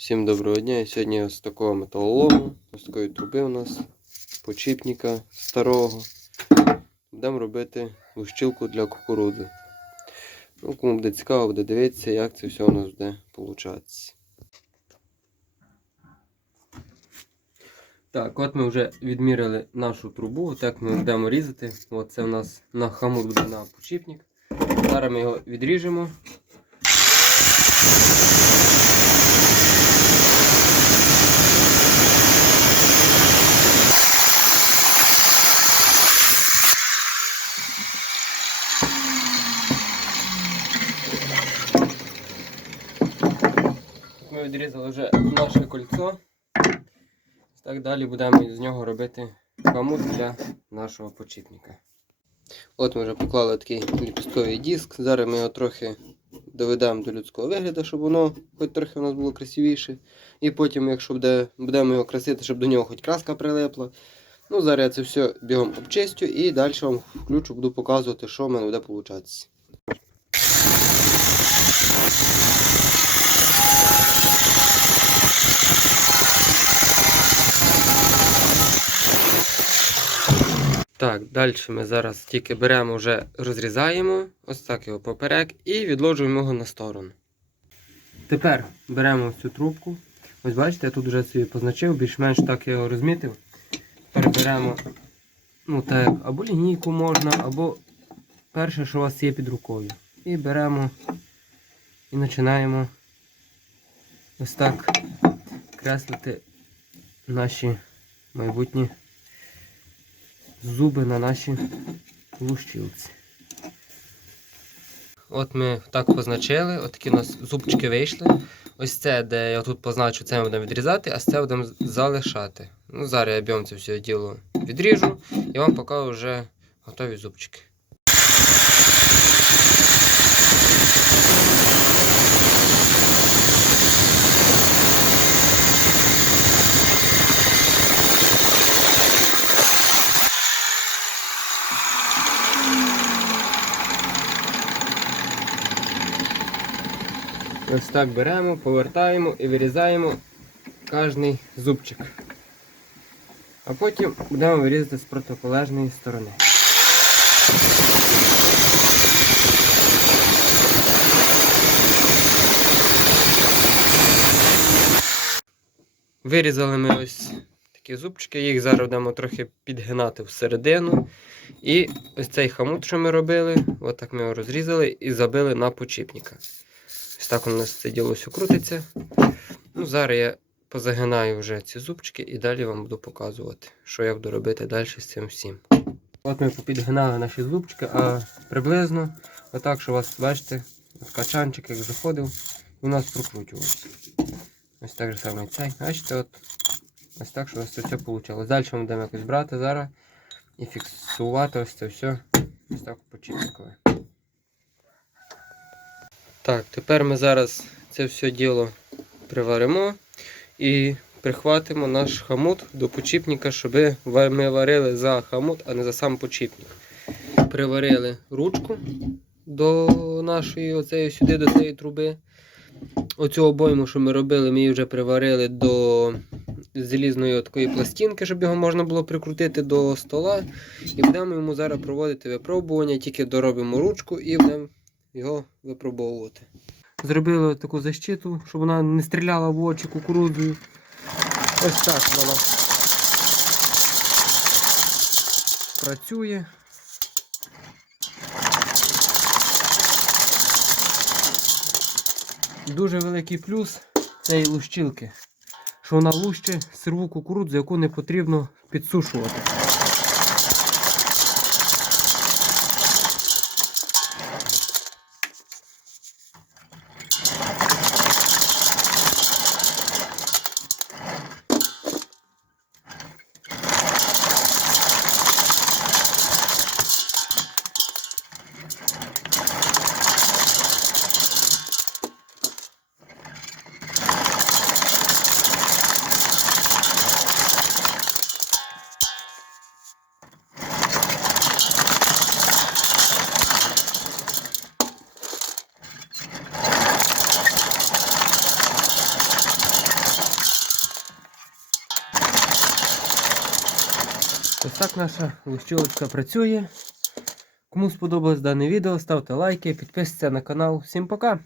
Всім доброго дня. Сьогодні ось такого металолому, ось такої труби у нас, почіпника старого. Будемо робити лущилку для кукурудзи. Ну, кому буде цікаво, буде дивитися, як це все у нас буде получатися. Так, от ми вже відміряли нашу трубу, так ми будемо різати. От це у нас на хамут буде на почіпник. Зараз ми його відріжемо. Ми відрізали вже наше кольцо. Так далі будемо з нього робити хамут для нашого почіпника. От ми вже поклали такий ліпістковий диск. Зараз ми його трохи доведемо до людського вигляду, щоб воно хоч трохи у нас було красивіше. І потім, якщо буде, будемо його красити, щоб до нього хоч краска прилипла. Ну, зараз я це все бігом обчистю і далі вам включу, буду показувати, що в мене буде получатися. Так, далі ми зараз тільки беремо, вже розрізаємо, ось так його поперек і відложуємо його на сторону. Тепер беремо цю трубку. Ось бачите, я тут вже собі позначив, більш-менш так я його розмітив. Тепер беремо ну, так, або лінійку можна, або перше, що у вас є під рукою. І беремо і починаємо ось так креслити наші майбутні зуби на нашій лущилці. От ми так позначили, от такі у нас зубчики вийшли. Ось це, де я тут позначу, це ми будемо відрізати, а це будемо залишати. Ну, Зараз я б'єм це все діло відріжу і вам покажу вже готові зубчики. Ось так беремо, повертаємо і вирізаємо кожний зубчик. А потім будемо вирізати з протиполежної сторони. Вирізали ми ось такі зубчики, їх зараз будемо трохи підгинати всередину. І ось цей хамут, що ми робили, отак ми його розрізали і забили на почіпника. Так у нас це діло все крутиться. Ну, Зараз я позагинаю вже ці зубчики і далі вам буду показувати, що я буду робити далі з цим всім. От ми попідгинали наші зубчики, а приблизно отак, що вас, бачите, качанчик як заходив, і у нас прокручувався. Ось так же саме цей. Бачите, от ось так, що у нас це все вийшло. Далі ми будемо якось брати зараз і фіксувати ось це все. Ось так почіпникове. Так, тепер ми зараз це все діло приваримо і прихватимо наш хамут до почіпника, щоб ми варили за хамут, а не за сам почіпник. Приварили ручку до нашої оцеї сюди, до цієї труби. Оцю обойму, що ми робили, ми її вже приварили до залізної такої пластинки, щоб його можна було прикрутити до стола. І будемо йому зараз проводити випробування, тільки доробимо ручку і будемо його випробовувати. Зробили таку защиту, щоб вона не стріляла в очі кукурудзою. Ось так вона працює. Дуже великий плюс цієї лущилки, що вона луще сирву кукурудзу, яку не потрібно підсушувати. Ось так наша лущилочка працює. Кому сподобалось дане відео, ставте лайки, підписуйтесь на канал. Всім пока!